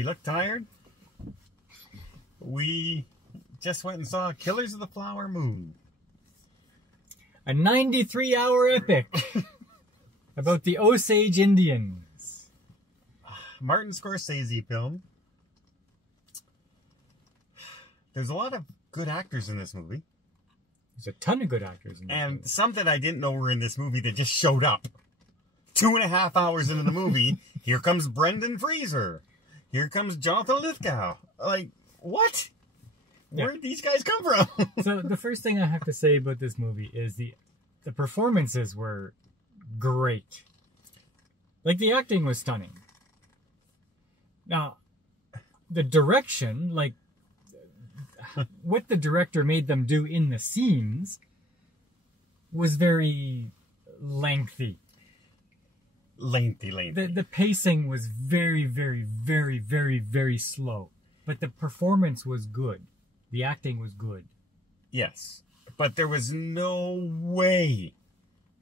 we look tired? We just went and saw Killers of the Flower Moon. A 93-hour epic about the Osage Indians. Martin Scorcese film. There's a lot of good actors in this movie. There's a ton of good actors in this movie. Some that I didn't know were in this movie that just showed up. 2.5 hours into the movie, here comes Brenden Fraser. Here comes Johnathan Lithgow. Like, what? Yeah. Where did these guys come from? So the first thing I have to say about this movie is the performances were great. Like, the acting was stunning. Now, the direction, like, what the director made them do in the scenes was very lengthy. Lengthy. The pacing was very, very, very, very, very slow. But the performance was good. The acting was good. Yes. But there was no way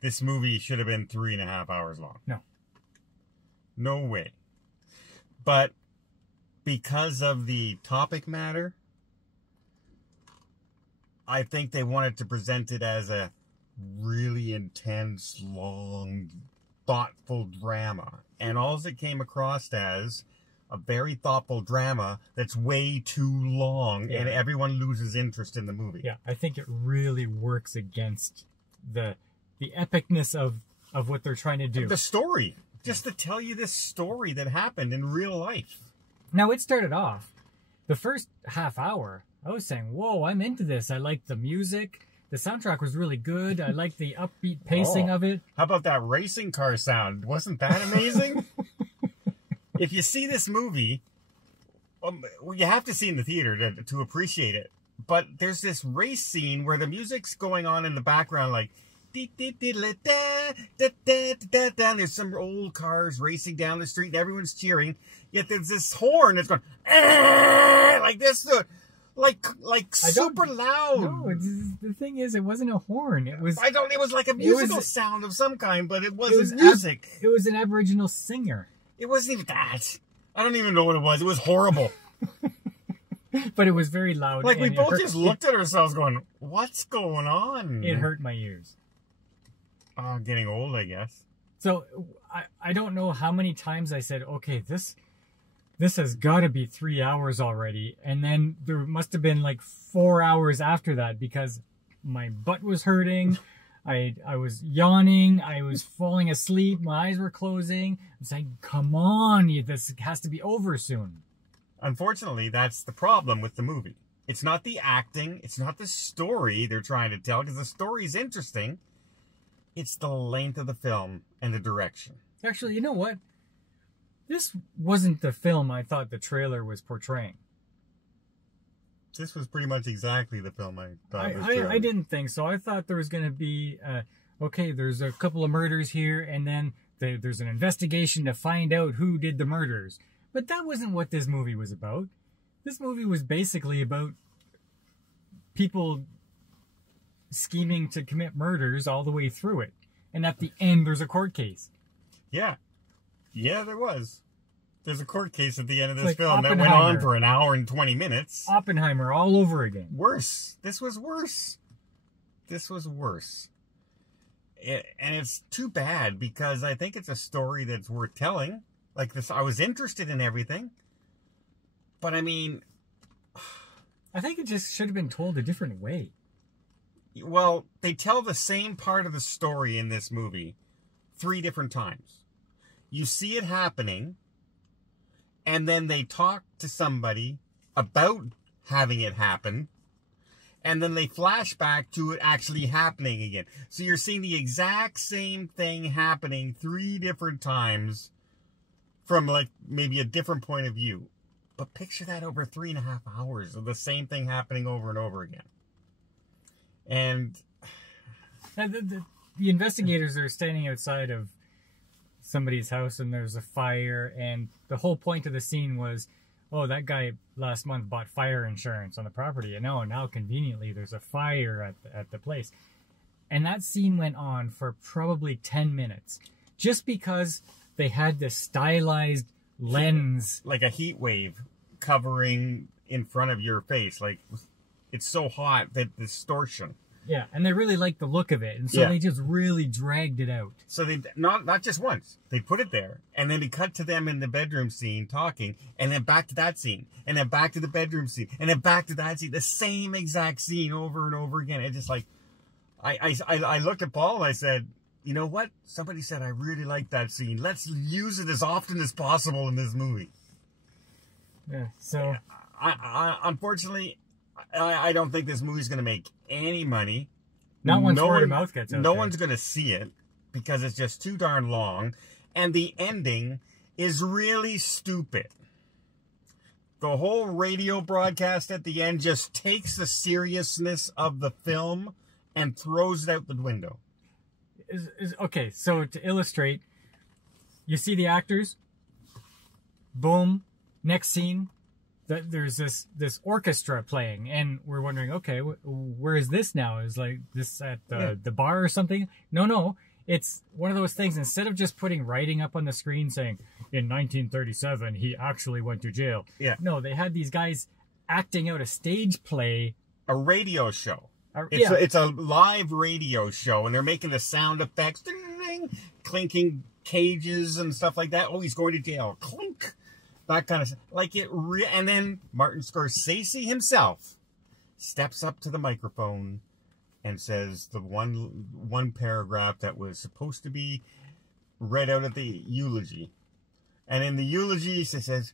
this movie should have been 3.5 hours long. No. No way. But because of the topic matter, I think they wanted to present it as a really intense, long, thoughtful drama. And all it came across as a very thoughtful drama that's way too long, and everyone loses interest in the movie. Yeah, I think it really works against the epicness of what they're trying to do. The story. Just to tell you this story that happened in real life. Now, it started off, the first half hour, I was saying, whoa, I'm into this. I like the music. The soundtrack was really good. I like the upbeat pacing of it. How about that racing car sound? Wasn't that amazing? If you see this movie, you have to see it in the theater to appreciate it. But there's this race scene where the music's going on in the background, like, there's some old cars racing down the street and everyone's cheering. Yet there's this horn that's going, like this, like super loud. No, the thing is, it wasn't a horn. It was. It was like a musical sound of some kind, but it wasn't music. It was an Aboriginal singer. It wasn't even that. I don't even know what it was. It was horrible. But it was very loud. Like, we both just looked at ourselves going, what's going on? It hurt my ears. Getting old, I guess. So, I don't know how many times I said, okay, this has got to be 3 hours already. And then there must have been like 4 hours after that because my butt was hurting. I was yawning. I was falling asleep. My eyes were closing. I'm saying, come on, this has to be over soon. Unfortunately, that's the problem with the movie. It's not the acting. It's not the story they're trying to tell, because the story is interesting. It's the length of the film and the direction. Actually, you know what? This wasn't the film I thought the trailer was portraying. This was pretty much exactly the film I thought it was portraying. I didn't think so. I thought there was going to be, okay, there's a couple of murders here, and then there's an investigation to find out who did the murders. But that wasn't what this movie was about. This movie was basically about people scheming to commit murders all the way through it. And at the end, there's a court case. Yeah. Yeah, there was. There's a court case at the end of this film that Oppenheimer. went on for an hour and 20 minutes. Oppenheimer all over again. Worse. This was worse. This was worse. And it's too bad, because I think it's a story that's worth telling. Like this, I was interested in everything. But I mean, I think it just should have been told a different way. Well, they tell the same part of the story in this movie 3 different times. You see it happening, and then they talk to somebody about having it happen, and then they flash back to it actually happening again. So you're seeing the exact same thing happening 3 different times from, like, maybe a different point of view. But picture that over 3.5 hours of the same thing happening over and over again. And the investigators are standing outside of somebody's house, and there's a fire, and the whole point of the scene was, oh, that guy last month bought fire insurance on the property, and now conveniently there's a fire at the place. And that scene went on for probably 10 minutes, just because they had this stylized lens. Like a heat wave covering in front of your face. Like, it's so hot that distortion. Yeah, and they really liked the look of it, and so they just really dragged it out. So they not just once. They put it there, and then we cut to them in the bedroom scene talking, and then back to that scene, and then back to the bedroom scene, and then back to that scene. The same exact scene over and over again. It's just like, I looked at Paul and I said, you know what? Somebody said I really like that scene. Let's use it as often as possible in this movie. Yeah. So, unfortunately, I don't think this movie's going to make any money. Not once word of mouth gets out No there. one's going to see it because it's just too darn long. And the ending is really stupid. The whole radio broadcast at the end just takes the seriousness of the film and throws it out the window. Okay, so to illustrate, you see the actors, boom, next scene, there's this orchestra playing, and we're wondering, okay, where is this now? Is like this at the bar or something? No, it's one of those things. Instead of just putting writing up on the screen saying, in 1937, he actually went to jail. Yeah. No, they had these guys acting out a stage play. A radio show. It's a live radio show, and they're making the sound effects, ding, ding, clinking cages and stuff like that. Oh, he's going to jail. Clink. That kind of stuff. Like and then Martin Scorcese himself steps up to the microphone and says the one paragraph that was supposed to be read out at the eulogy. And in the eulogy, he says,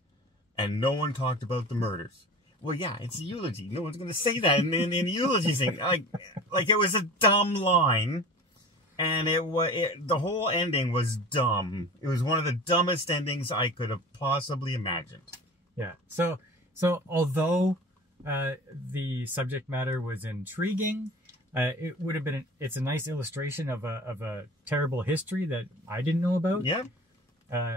and no one talked about the murders. Well, yeah, it's a eulogy. No one's going to say that in the eulogy thing. Like it was a dumb line, and the whole ending was dumb. It was one of the dumbest endings I could have possibly imagined. Yeah. So although the subject matter was intriguing, it would have been. It's a nice illustration of a terrible history that I didn't know about. Yeah.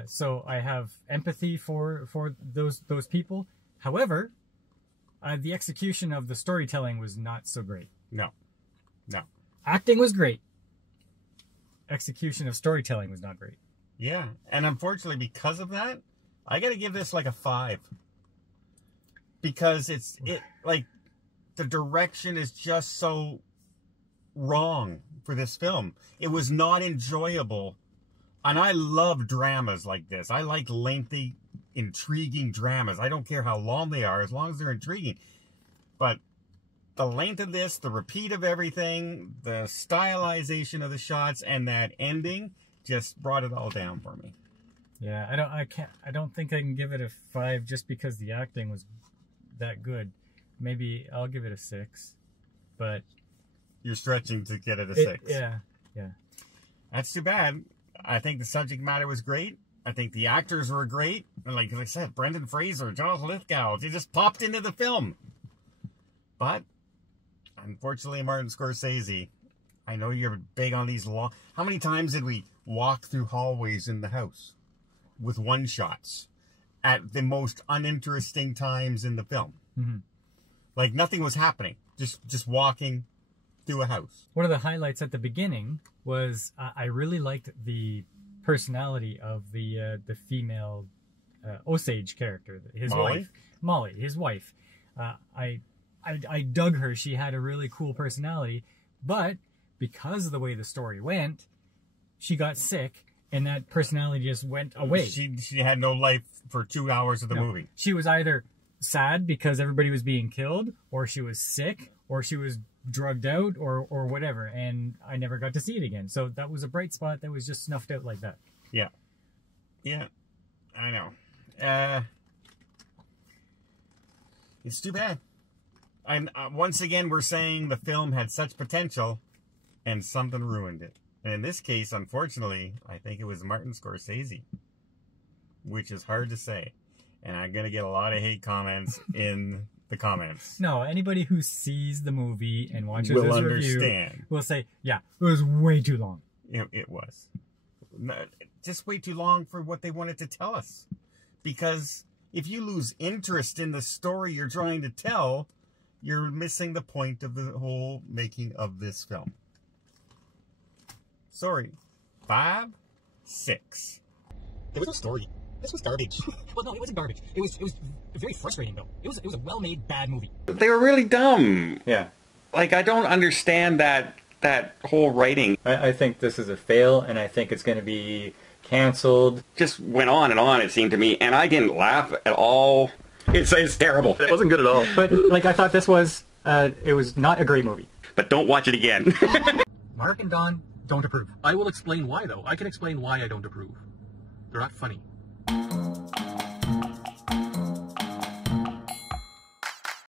So I have empathy for those people. However, the execution of the storytelling was not so great. No. Acting was great. Execution of storytelling was not great. Yeah, and unfortunately, because of that, I got to give this like a 5. Because the direction is just so wrong for this film. It was not enjoyable. And I love dramas like this. I like lengthy, intriguing dramas. I don't care how long they are, as long as they're intriguing. But the length of this, the repeat of everything, the stylization of the shots, and that ending just brought it all down for me. Yeah, I don't think I can give it a 5 just because the acting was that good. Maybe I'll give it a 6. But you're stretching to get it a 6. Yeah. That's too bad. I think the subject matter was great. I think the actors were great. Like I said, Brenden, Fraser, Johnathan, Lithgow, they just popped into the film. But, unfortunately, Martin Scorsese, I know you're big on these long... How many times did we walk through hallways in the house with one-shots at the most uninteresting times in the film? Mm-hmm. Like, nothing was happening. Just walking through a house. One of the highlights at the beginning was I really liked the personality of the female Osage character, his wife, Molly, his wife. I dug her. She had a really cool personality, but because of the way the story went, she got sick, and that personality just went away. She had no life for 2 hours of the movie. She was either sad because everybody was being killed, or she was sick, or she was drugged out, or whatever, and I never got to see it again. So that was a bright spot that was just snuffed out like that. Yeah, I know. It's too bad. And once again, we're saying the film had such potential, and something ruined it. And in this case, unfortunately, I think it was Martin Scorsese, which is hard to say. And I'm going to get a lot of hate comments in the comments. No, anybody who sees the movie and watches will this understand. Review will say, yeah, it was way too long. It was. Just way too long for what they wanted to tell us. Because if you lose interest in the story you're trying to tell, you're missing the point of the whole making of this film. Sorry. 5, 6. There was no story. This was garbage. Well, no, it wasn't garbage. It was very frustrating though. It was a well-made bad movie. They were really dumb. Yeah. Like, I don't understand that whole writing. I think this is a fail, and I think it's going to be canceled. Just went on and on, it seemed to me, and I didn't laugh at all. It's terrible. It wasn't good at all. But, like, I thought this was, it was not a great movie. But don't watch it again. Mark and Don don't approve. I will explain why, though. I can explain why I don't approve. They're not funny.